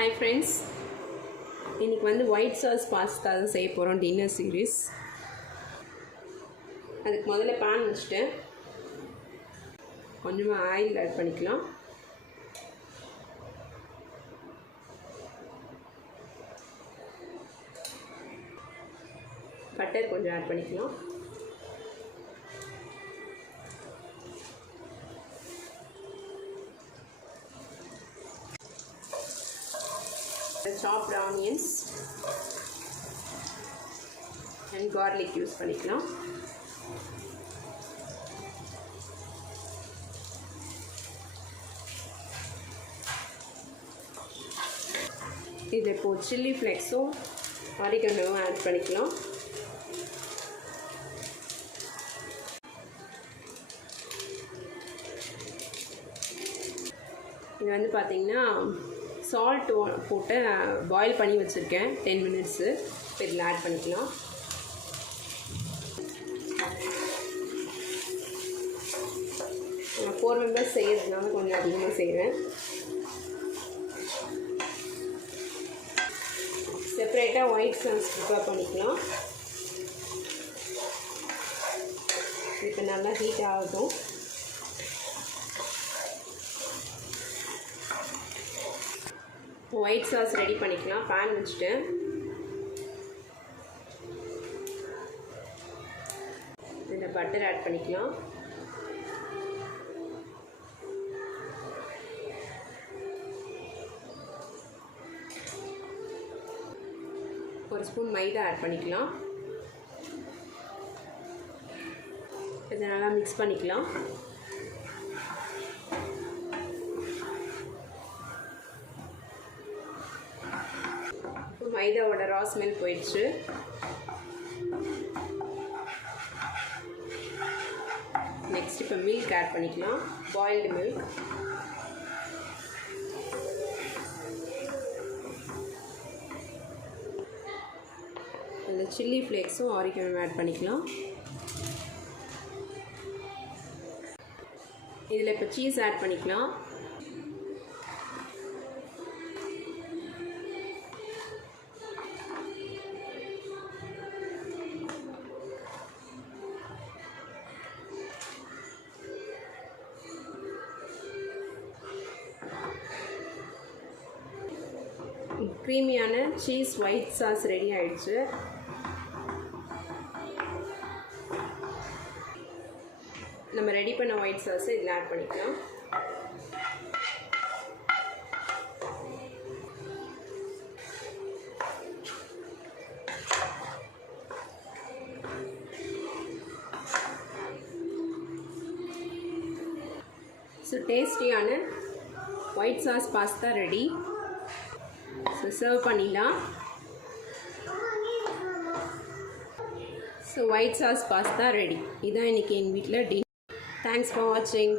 Hi friends, இன்னைக்கு வந்து white sauce pasta தான் செய்ய போகிறோம் டின்னர் சீரீஸ். அதுக்கு முதல்ல பேன் வச்சுட்டு கொஞ்சமாக ஆயில் ஆட் பண்ணிக்கலாம். பட்டர் கொஞ்சம் ஆட் பண்ணிக்கலாம். chopped onions and garlic use பண்ணிக்கலாம். இது இப்போ சில்லி ஃப்ளேக்ஸும் ஆரிகனோவும் ஆட் பண்ணிக்கலாம். இது வந்து பார்த்திங்கன்னா சால்ட் போட்டு பாயில் பண்ணி வச்சுருக்கேன் 10 மினிட்ஸு. இப்போ இதில் ஆட் பண்ணிக்கலாம். நான் 4 மெம்பர்ஸ் செய்கிறதுனால கொஞ்சம் அதிகமாக செய்கிறேன். செப்பரேட்டாக ஒயிட் சாஸ் ப்ரிப்பேர் பண்ணிக்கலாம். இப்போ நல்லா ஹீட் ஆகட்டும். ஒயிட் சாஸ் ரெடி பண்ணிக்கலாம். பேன் வச்சுட்டு இதில் பட்டர் ஆட் பண்ணிக்கலாம். ஒரு ஸ்பூன் மைதா ஆட் பண்ணிக்கலாம். இதை நல்லா மிக்ஸ் பண்ணிக்கலாம். மைதாவோட ரா ஸ்மெல் போயிடுச்சு. நெக்ஸ்ட் இப்போ மில்க் ஆட் பண்ணிக்கலாம். Boiled milk. அதில் சில்லி ஃப்ளேக்ஸும் ஆரிகனோ ஆட் பண்ணிக்கலாம். இதில் இப்போ சீஸ் ஆட் பண்ணிக்கலாம். க்ரீமியான சீஸ் ஒயிட் சாஸ் ரெடி ஆகிடுச்சு. நம்ம ரெடி பண்ண ஒயிட் சாஸை இதில் ஆட் பண்ணிக்கலாம். ஸோ டேஸ்டியான white sauce pasta ready. So serve பண்ணிடலாம். So white sauce pasta ready. இதுதான் இன்றைக்கி எங்கள் வீட்டில் டின்னர். தேங்க்ஸ் ஃபார் வாட்சிங்.